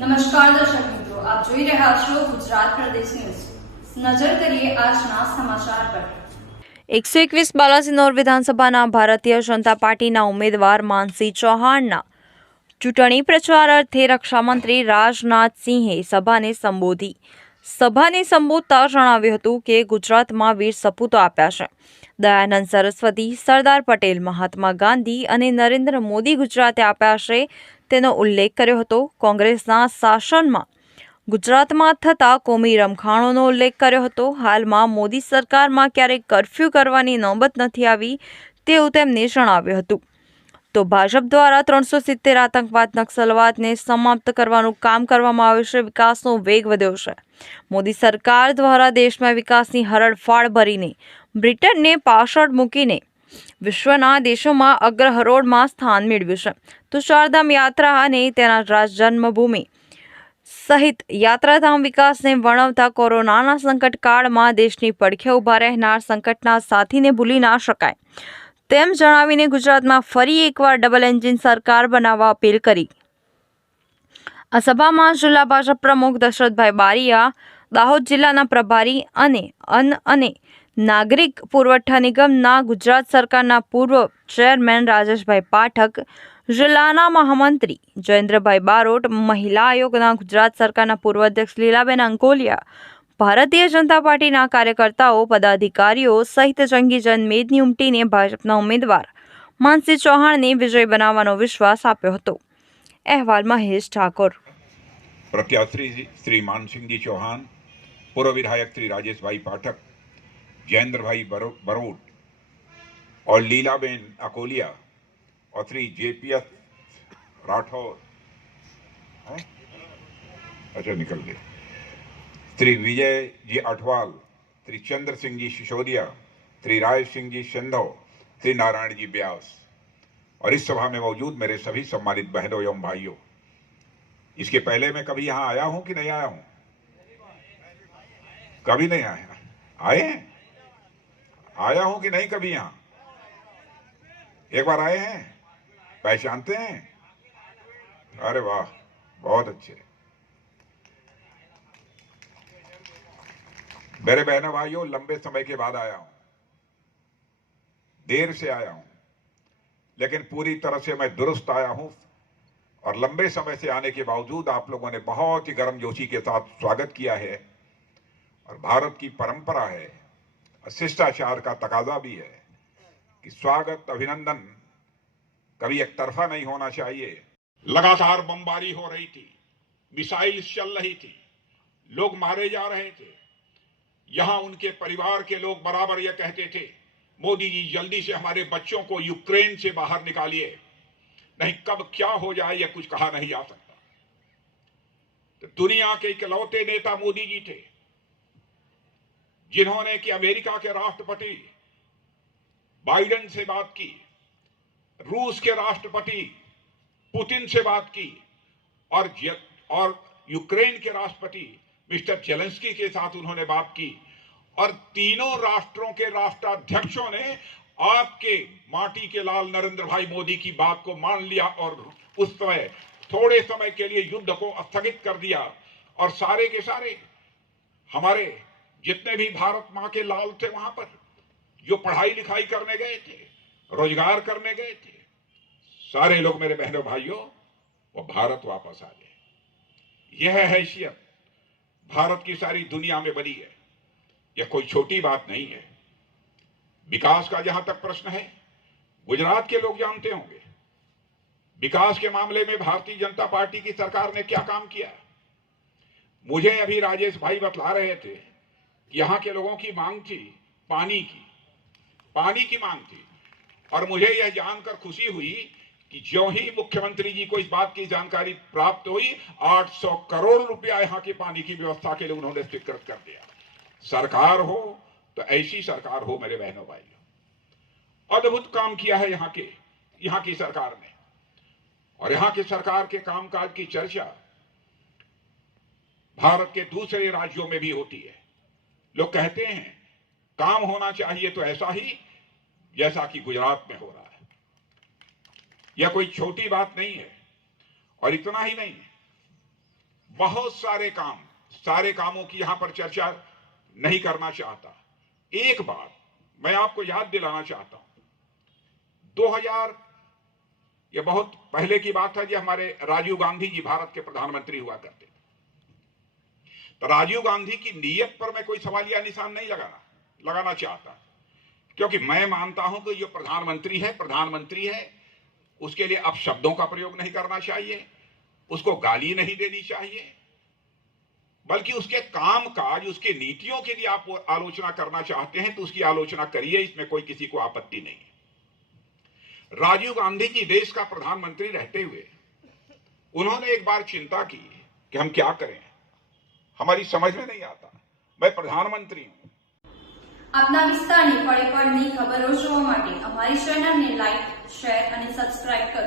નમસ્કાર દર્શક મિત્રો, આપ જોઈ રહ્યા છો ગુજરાત પ્રદેશ ન્યૂઝ. નજર કરીએ આજના સમાચાર પર. 121 બાલાસિનોર વિધાનસભાના ભારતીય જનતા પાર્ટીના ઉમેદવાર માનસી ચૌહાણના ચૂંટણી પ્રચાર અર્થે રક્ષામંત્રી રાજનાથસિંહે સભાને સંબોધતા જણાવ્યું હતું કે ગુજરાતમાં વીર સપૂતો આપ્યા છે. દયાનંદ સરસ્વતી, સરદાર પટેલ, મહાત્મા ગાંધી અને નરેન્દ્ર મોદી ગુજરાતે આપ્યા છે તેનો ઉલ્લેખ કર્યો હતો. કોંગ્રેસના શાસનમાં ગુજરાતમાં થતા કોમી રમખાણોનો ઉલ્લેખ કર્યો હતો. હાલમાં મોદી સરકારમાં ક્યારેય કર્ફ્યુ કરવાની નોબત નથી આવી તેવું તેમણે જણાવ્યું હતું. તો ભાજપ દ્વારા 370 આતંકવાદ, નક્સલવાદને સમાપ્ત કરવાનું કામ કરવામાં આવ્યું છે. વિકાસનો વેગ વધ્યો છે. મોદી સરકાર દ્વારા દેશમાં વિકાસની હરણફાળ ભરીને બ્રિટનને પાછળ મૂકીને વિશ્વના દેશોમાં અગ્રહરોળમાં સ્થાન મેળવ્યું છે. તો ચારધામ યાત્રા અને તેના રાજ જન્મભૂમિ સહિત યાત્રાધામ વિકાસને વર્ણવતા કોરોનાના સંકટકાળમાં દેશની પડખે ઊભા રહેનાર સંકટના સાથીને ભૂલી ના શકાય તેમ જણાવીને ગુજરાતમાં ફરી એકવાર ડબલ એન્જિન સરકાર બનાવવા અપીલ કરી. આ સભામાં જિલ્લા ભાજપ પ્રમુખ દશરથભાઈ બારિયા, દાહોદ જિલ્લાના પ્રભારી અને અન્ન અને નાગરિક પુરવઠા નિગમના ગુજરાત સરકારના પૂર્વ ચેરમેન રાજેશભાઈ પાઠક, જિલ્લાના મહામંત્રી જયેન્દ્રભાઈ બારોટ, મહિલા આયોગના ગુજરાત સરકારના પૂર્વ અધ્યક્ષ લીલાબેન અંકોલિયા, ભારતીય જનતા પાર્ટીના કાર્યકર્તાઓ, પદાધિકારીઓ સહિત જંગી જનમેદની ઉમટીને ભાજપના ઉમેદવાર માનસી ચૌહાણને વિજય બનાવવાનો વિશ્વાસ આપ્યો હતો. અહેવાલ મહેશ ઠાકોર. प्रत्याशी श्री मान सिंह जी चौहान, पूर्व विधायक श्री राजेश भाई पाठक, जयेंद्र भाई बरोट और लीलाबेन अकोलिया और श्री जेपीएस राठौर, अच्छा निकल गए, श्री विजय जी अठवाल, श्री चंद्र सिंह जी सिसोदिया, श्री राय सिंह जी सिंधो, श्री नारायण जी व्यास और इस सभा में मौजूद मेरे सभी सम्मानित बहनों एवं भाइयों. इसके पहले मैं कभी यहां आया हूं कि नहीं आया हूं? कभी नहीं आया. आए हैं? आया हूं कि नहीं कभी यहां? एक बार आए हैं? पहचानते हैं? अरे वाह, बहुत अच्छे. मेरे बहनों भाइयों, लंबे समय के बाद आया हूं, देर से आया हूं, लेकिन पूरी तरह से मैं दुरुस्त आया हूं. और लंबे समय से आने के बावजूद आप लोगों ने बहुत ही गर्मजोशी के साथ स्वागत किया है. और भारत की परंपरा है, शिष्टाचार का तकाजा भी है कि स्वागत, अभिनंदन कभी एक तरफा नहीं होना चाहिए. लगातार बमबारी हो रही थी, मिसाइल चल रही थी, लोग मारे जा रहे थे. यहां उनके परिवार के लोग बराबर यह कहते थे, मोदी जी जल्दी से हमारे बच्चों को यूक्रेन से बाहर निकालिए, नहीं कब क्या हो जाए यह कुछ कहा नहीं जा सकता. तो दुनिया के इकलौते नेता मोदी जी थे जिन्होंने कि अमेरिका के राष्ट्रपति बाइडेन से बात की, रूस के राष्ट्रपति पुतिन से बात की और यूक्रेन के राष्ट्रपति मिस्टर जेलेंस्की के साथ उन्होंने बात की. और तीनों राष्ट्रों के राष्ट्राध्यक्षों ने आपके माटी के लाल नरेंद्र भाई मोदी की बात को मान लिया और उस समय थोड़े समय के लिए युद्ध को स्थगित कर दिया. और सारे के सारे हमारे जितने भी भारत मां के लाल थे वहां पर, जो पढ़ाई लिखाई करने गए थे, रोजगार करने गए थे, सारे लोग मेरे बहनों भाइयों वो भारत वापस आ गए. यह हैसियत भारत की सारी दुनिया में बनी है. यह कोई छोटी बात नहीं है. विकास का जहां तक प्रश्न है, गुजरात के लोग जानते होंगे विकास के मामले में भारतीय जनता पार्टी की सरकार ने क्या काम किया. मुझे अभी राजेश भाई बतला रहे थे कि यहां के लोगों की मांग थी पानी की मांग थी. और मुझे यह जानकर खुशी हुई कि जो ही मुख्यमंत्री जी को इस बात की जानकारी प्राप्त हुई, 800 करोड़ रुपया यहां की पानी की व्यवस्था के लिए उन्होंने स्वीकृत कर दिया. सरकार हो तो ऐसी सरकार हो मेरे बहनों भाइयों. अद्भुत काम किया है यहां की सरकार ने. और यहां की सरकार के कामकाज की चर्चा भारत के दूसरे राज्यों में भी होती है. लोग कहते हैं काम होना चाहिए तो ऐसा ही जैसा कि गुजरात में हो रहा है. यह कोई छोटी बात नहीं है. और इतना ही नहीं, बहुत सारे कामों की यहां पर चर्चा नहीं करना चाहता। एक बात मैं आपको याद दिलाना चाहता हूं, 2000 ये बहुत पहले की बात है जी, हमारे राजीव गांधी जी भारत के प्रधानमंत्री हुआ करते थे। तो राजीव गांधी की नीयत पर मैं कोई सवाल या निशान नहीं लगाना चाहता, क्योंकि मैं मानता हूं कि जो प्रधानमंत्री है उसके लिए अपशब्दों का प्रयोग नहीं करना चाहिए, उसको गाली नहीं देनी चाहिए, बल्कि उसके कामकाज, उसके नीतियों की यदि आप आलोचना करना चाहते हैं तो उसकी आलोचना करिए, इसमें कोई किसी को आपत्ति नहीं है। राजीव गांधी जी देश का प्रधानमंत्री रहते हुए उन्होंने एक बार चिंता की कि हम क्या करें, हमारी समझ में नहीं आता, मैं प्रधानमंत्री हूं। આપના વિસ્તારની પળે પળની ખબરો જોવા માટે અમારી ચેનલને લાઇક, શેર અને સબસ્ક્રાઇબ કરો।